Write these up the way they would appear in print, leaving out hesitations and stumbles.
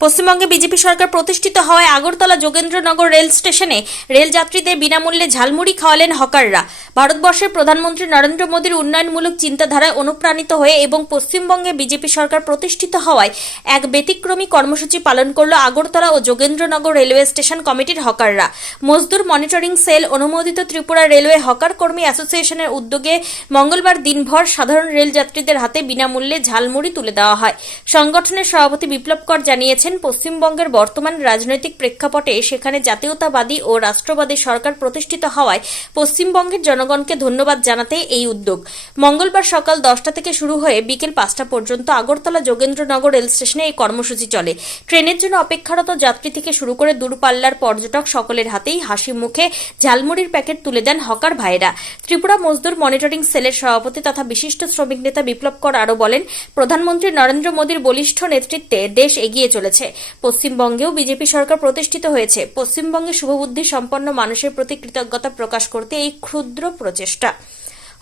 পশ্চিমবঙ্গে বিজেপি সরকার প্রতিষ্ঠিত হওয়ায় আগরতলা যোগেন্দ্রনগর রেল স্টেশনে রেল যাত্রীদের বিনামূল্যে ঝালমুড়ি খাওয়ালেন হকাররা। ভারতবর্ষের প্রধানমন্ত্রী নরেন্দ্র মোদীর উন্নয়নমূলক চিন্তাধারায় অনুপ্রাণিত হয়ে এবং পশ্চিমবঙ্গে বিজেপি সরকার প্রতিষ্ঠিত হওয়ায় এক ব্যতিক্রমী কর্মসূচি পালন করল আগরতলা ও যোগেন্দ্রনগর রেলওয়ে স্টেশন কমিটির হকাররা। মজদুর মনিটরিং সেল অনুমোদিত ত্রিপুরা রেলওয়ে হকার কর্মী অ্যাসোসিয়েশনের উদ্যোগে মঙ্গলবার দিনভর সাধারণ রেল যাত্রীদের হাতে বিনামূল্যে ঝালমুড়ি তুলে দেওয়া হয়। সংগঠনের সভাপতি বিপ্লব কর জানিয়েছেন, পশ্চিমবঙ্গের বর্তমান রাজনৈতিক প্রেক্ষাপটে সেখানে জাতীয়তাবাদী ও রাষ্ট্রবাদী সরকার প্রতিষ্ঠিত হওয়ায় পশ্চিমবঙ্গের জনগণকে ধন্যবাদ জানাতে এই উদ্যোগ। মঙ্গলবার সকাল 10টা থেকে শুরু হয়ে বিকেল 5টা পর্যন্ত আগরতলা যোগেন্দ্রনগর রেল স্টেশনে এই কর্মসূচি চলে। ট্রেনের জন্য অপেক্ষারত যাত্রী থেকে শুরু করে দূরপাল্লার পর্যটক সকলের হাতেই হাসি মুখে ঝালমুড়ির প্যাকেট তুলে দেন হকার ভাইয়েরা। ত্রিপুরা মজদুর মনিটরিং সেলের সভাপতি তথা বিশিষ্ট শ্রমিক নেতা বিপ্লব কর আরও বলেন, প্রধানমন্ত্রী নরেন্দ্র মোদীর বলিষ্ঠ নেতৃত্বে দেশ এগিয়ে চলেছে। পশ্চিমবঙ্গেও বিজেপি সরকার প্রতিষ্ঠিত হয়েছে। পশ্চিমবঙ্গে শুভবুদ্ধি সম্পন্ন মানুষের প্রতি কৃতজ্ঞতা প্রকাশ করতে এই ক্ষুদ্র প্রচেষ্টা।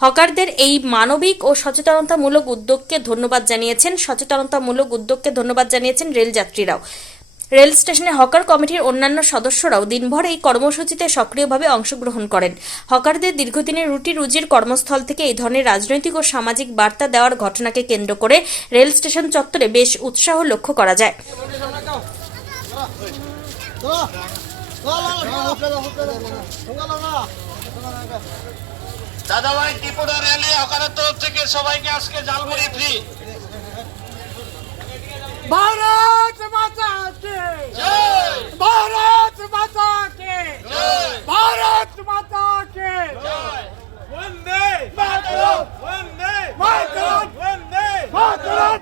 হকারদের এই মানবিক ও সচেতনতামূলক উদ্যোগকে ধন্যবাদ জানিয়েছেন রেল যাত্রীরাও। রেল স্টেশনে হকার কমিটির অন্যান্য সদস্যরাও দিনভর এই কর্মসূচিতে সক্রিয়ভাবে অংশগ্রহণ করেন। হকারদের দীর্ঘদিনের রুটি রুজির কর্মস্থল থেকে এই ধরনের রাজনৈতিক ও সামাজিক বার্তা দেওয়ার ঘটনাকে কেন্দ্র করে রেল স্টেশন চত্বরে বেশ উৎসাহ লক্ষ্য করা যায়। দাদাভাই ত্রিপুরা রেলে হকারের তরফ থেকে সবাইকে আজকে ঝালমুড়ি ফ্রি। भारत माता की जय, भारत माता की जय, भारत माता की जय। वंदे मातरम, वंदे मातरम, वंदे मातरम।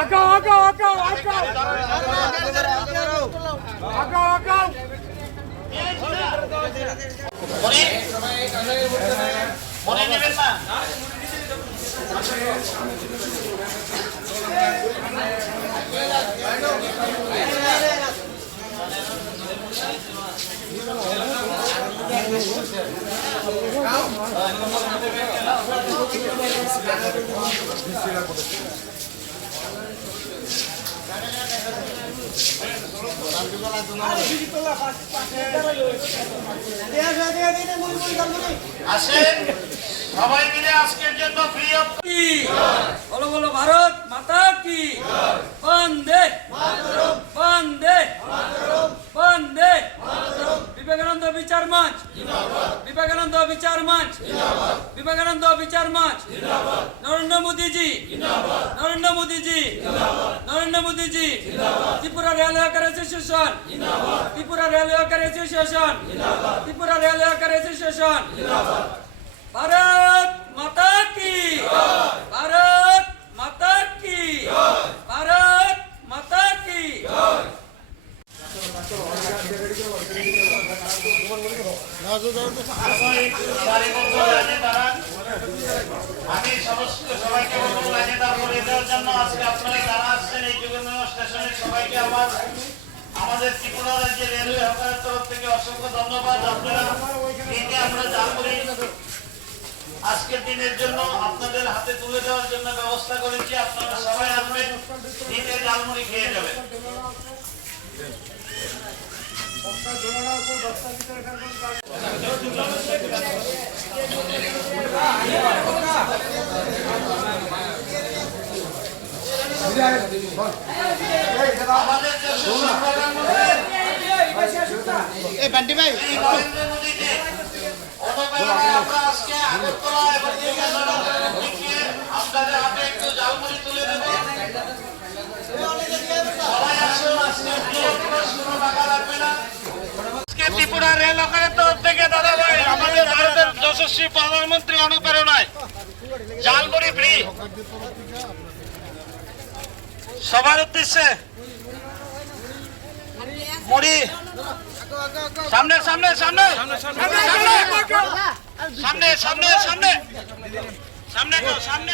आगा आगा आगा आगा आगा आगा মনে নেবেন না। আসেন সবাই মিলে আজকের জন্য ফ্রি অফ। बोलो बोलो भारत माता की वंदे मातरम, वंदे मातरम, वंदे मातरम। विवेकानंद विचार मंच जिंदाबाद, विवेकानंद विचार मंच जिंदाबाद, विवेकानंद विचार मंच जिंदाबाद। नरेंद्र मोदी जी जिंदाबाद, नरेंद्र मोदी जी जिंदाबाद, नरेंद्र मोदी जी जिंदाबाद। त्रिपुरा रेलवे हकार एसोसिएशन जिंदाबाद, त्रिपुरा रेलवे हकार एसोसिएशन जिंदाबाद, त्रिपुरा रेलवे हकार एसोसिएशन जिंदाबाद। भारत माता की भारत माता की भारत माता की। আমি সমস্ত সবাইকে বলবো রাজেদা করে দেওয়ার জন্য আজকে আপনারা যারা আসছেন এই যোগেন্দ্রনগর স্টেশনের সবাইকে আমাদের ত্রিপুরা রাজ্যের রেলওয়ে হকারের তরফ থেকে অসংখ্য ধন্যবাদ। আপনারা আমরা ঝালমুড়ি আজকের দিনের জন্য আপনাদের হাতে তুলে দেওয়ার জন্য ব্যবস্থা করেছি। আপনারা সবাই আসবেন, দিনে ঝালমুড়ি খেয়ে যাবেন। আমাদের যশস্বী প্রধানমন্ত্রী নরেন্দ্র মোদী জি অনুপ্রেরণায় আমরা আজকে আগরতলা এবং আপনাদের হাতে একটু ঝালমুড়ি তুলে দেব। সবাই আসুন, আজকে কোনো টাকা লাগবে না। আজকে ত্রিপুরা রেল হকারের তরফ থেকে দাদা ভাই আমাদের ভারতের যশস্বী প্রধানমন্ত্রী অনুপ্রেরণায় ঝালমুড়ি ফ্রি সবার উদ্দেশ্যে মুড়ি। সামনে সামনে সামনে সামনে সামনে সামনে সামনে সামনে সামনে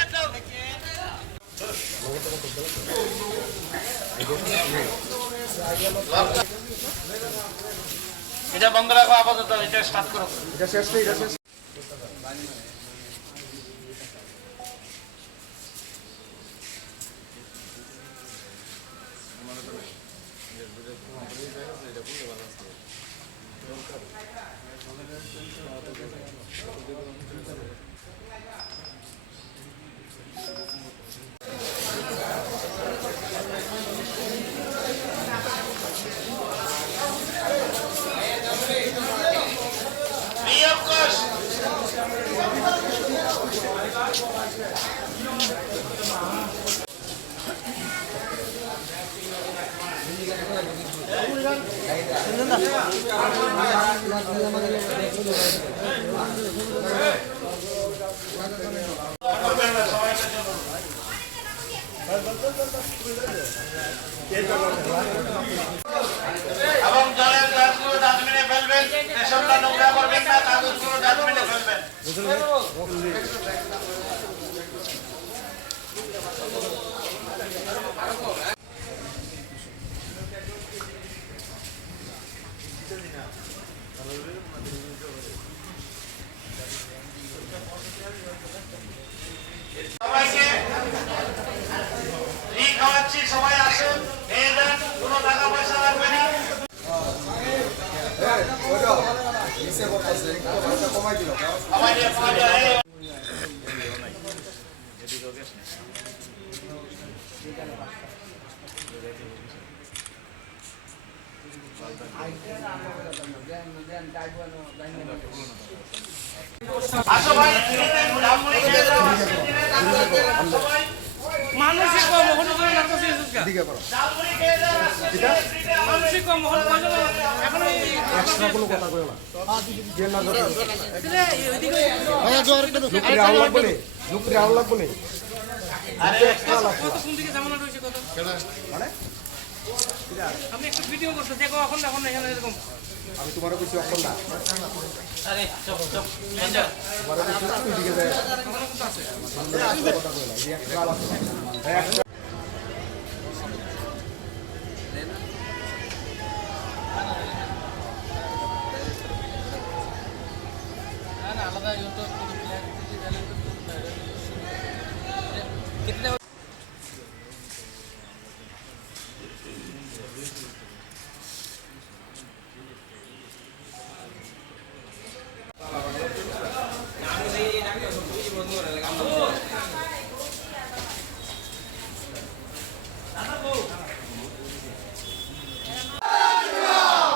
এটা বন্ধ রাখো আপাতত, এটা স্টার্ট করো। এটা শেষ নেই, এটা শেষ। নিয়োগকোষ এবং জলের গ্লাসগুলো ডাস্টবিনে ফেলবেন, রেশনটা নোংরা করবেন না, কাগজগুলো ডাস্টবিনে ফেলবেন। সবাইকে খাওয়াচ্ছি, সবাই আসুন, খেয়ে যান, কোনো টাকা পয়সা লাগবে না। কমাই দিয়ে, এই আসো ভাই, ঝালমুড়ি খেয়ে যাও, আজকের দিনে সবাই মানুষই কম ওখানে করে লাগতেছে ঝালমুড়ি খেয়ে যাও, আজকের দিনে ফ্রিতে আমাদের মানুষই কম ওখানে পয়সা এখন কত কোন দিকে জামানা রয়েছে কত আমি একটু ভিডিও করতে দেখো এখন এখানে এরকম আমি তোমারও কিছু অক্ষর না আরে চুপ চুপ তোমারও কিছু তুই দিকে যায় কথা বলা এই একটা আলাদা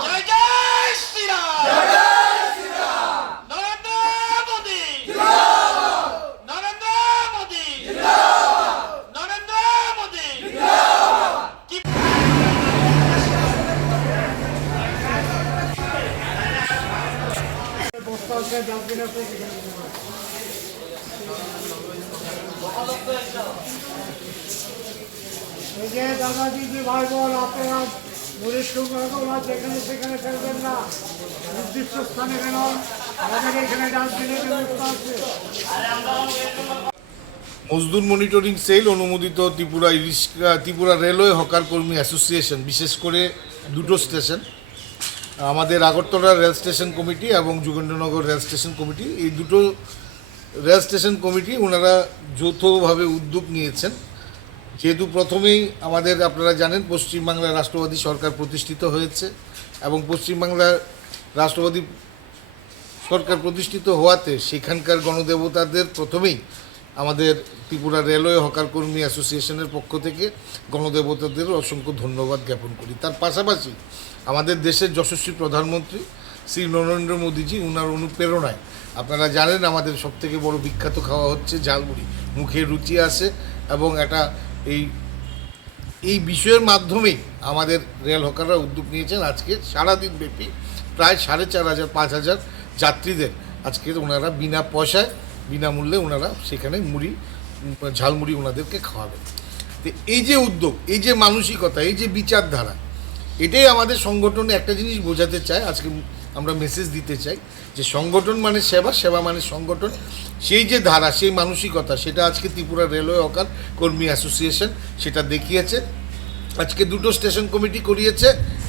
জয় জয় শ্রীরাম, নরেন্দ্র মোদি, নরেন্দ্র মোদি, নরেন্দ্র মোদি। এই যে দাদাজি যে ভাই বল আপনারা মুড়ির শুকনো যেখানে সেখানে ফেলবেন না, নির্দিষ্ট স্থানে কেন আমাদের এখানে ডাস্টবিনের ব্যবস্থা আছে। মজদুর মনিটরিং সেল অনুমোদিত ত্রিপুরা রেলওয়ে হকার কর্মী অ্যাসোসিয়েশন, বিশেষ করে দুটো স্টেশন, আমাদের আগরতলা রেল স্টেশন কমিটি এবং যোগেন্দ্রনগর রেল স্টেশন কমিটি, এই দুটো রেল স্টেশন কমিটি ওনারা যৌথভাবে উদ্যোগ নিয়েছেন। যেহেতু প্রথমেই আমাদের আপনারা জানেন পশ্চিমবাংলার রাষ্ট্রবাদী সরকার প্রতিষ্ঠিত হয়েছে এবং পশ্চিমবাংলার রাষ্ট্রবাদী সরকার প্রতিষ্ঠিত হওয়াতে সেখানকার গণদেবতাদের প্রথমেই আমাদের ত্রিপুরা রেলওয়ে হকার কর্মী অ্যাসোসিয়েশনের পক্ষ থেকে গণদেবতাদের অসংখ্য ধন্যবাদ জ্ঞাপন করি। তার পাশাপাশি আমাদের দেশের যশস্বী প্রধানমন্ত্রী শ্রী নরেন্দ্র মোদীজি, ওনার অনুপ্রেরণায় আপনারা জানেন আমাদের সবথেকে বড় বিখ্যাত খাওয়া হচ্ছে ঝালমুড়ি, মুখে রুচি আসে এবং এটা এই বিষয়ের মাধ্যমেই আমাদের রেল হকাররা উদ্যোগ নিয়েছেন। আজকে সারাদিন ব্যাপী প্রায় 4,500-5,000 যাত্রীদের আজকে ওনারা বিনা পয়সায় বিনামূল্যে ওনারা সেখানে ঝালমুড়ি ওনাদেরকে খাওয়াবেন। তো এই যে উদ্যোগ, এই যে মানসিকতা, এই যে বিচারধারা, এটাই আমাদের সংগঠনে একটা জিনিস বোঝাতে চায়, আজকে আমরা মেসেজ দিতে চাই যে সংগঠন মানে সেবা, সেবা মানে সংগঠন। সেই যে ধারা, সেই মানসিকতা, সেটা আজকে ত্রিপুরা রেলওয়ে হকার কর্মী অ্যাসোসিয়েশন সেটা দেখিয়েছে। আজকে দুটো স্টেশন কমিটি করিয়েছে,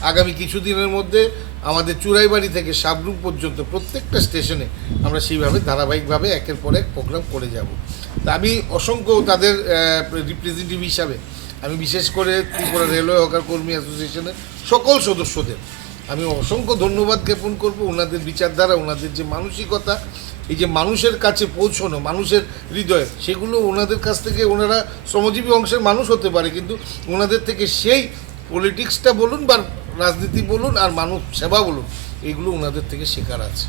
আগামী কিছুদিনের মধ্যে আমাদের চুরাইবাড়ি থেকে সাবরুম পর্যন্ত প্রত্যেকটা স্টেশনে আমরা সেইভাবে ধারাবাহিকভাবে একের পর এক প্রোগ্রাম করে যাব। তা আমি অসংখ্য তাদের রিপ্রেজেন্টেটিভ হিসাবে আমি বিশেষ করে ত্রিপুরা রেলওয়ে হকার কর্মী অ্যাসোসিয়েশনের সকল সদস্যদের আমি অসংখ্য ধন্যবাদ জ্ঞাপন করব। ওনাদের বিচারধারা, ওনাদের যে মানসিকতা, এই যে মানুষের কাছে পৌঁছানো, মানুষের হৃদয়ে, সেগুলো ওনাদের কাছ থেকে, ওনারা শ্রমজীবী অংশের মানুষ হতে পারে, কিন্তু ওনাদের থেকে সেই পলিটিক্সটা বলুন বা রাজনীতি বলুন আর মানব সেবা বলুন, এগুলো ওনাদের থেকে শেখার আছে।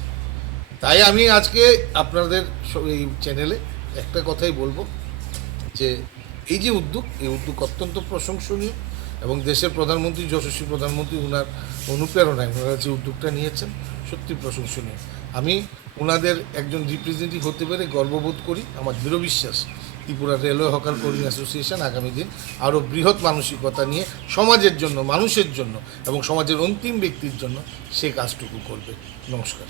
তাই আমি আজকে আপনাদের এই চ্যানেলে একটা কথাই বলবো যে এই যে উদ্যোগ, এই উদ্যোগ অত্যন্ত প্রশংসনীয় এবং দেশের প্রধানমন্ত্রী, যশস্বী প্রধানমন্ত্রী, ওনার অনুপ্রেরণায় ওনারা যে উদ্যোগটা নিয়েছেন সত্যি প্রশংসনীয়। আমি ওনাদের একজন রিপ্রেজেন্টেটিভ হতে পেরে গর্ববোধ করি। আমার দৃঢ় বিশ্বাস ত্রিপুরা রেলওয়ে হকার কর্মী অ্যাসোসিয়েশন আগামী দিন আরও বৃহৎ মানসিকতা নিয়ে সমাজের জন্য, মানুষের জন্য এবং সমাজের অন্তিম ব্যক্তির জন্য সে কাজটুকু করবে। নমস্কার।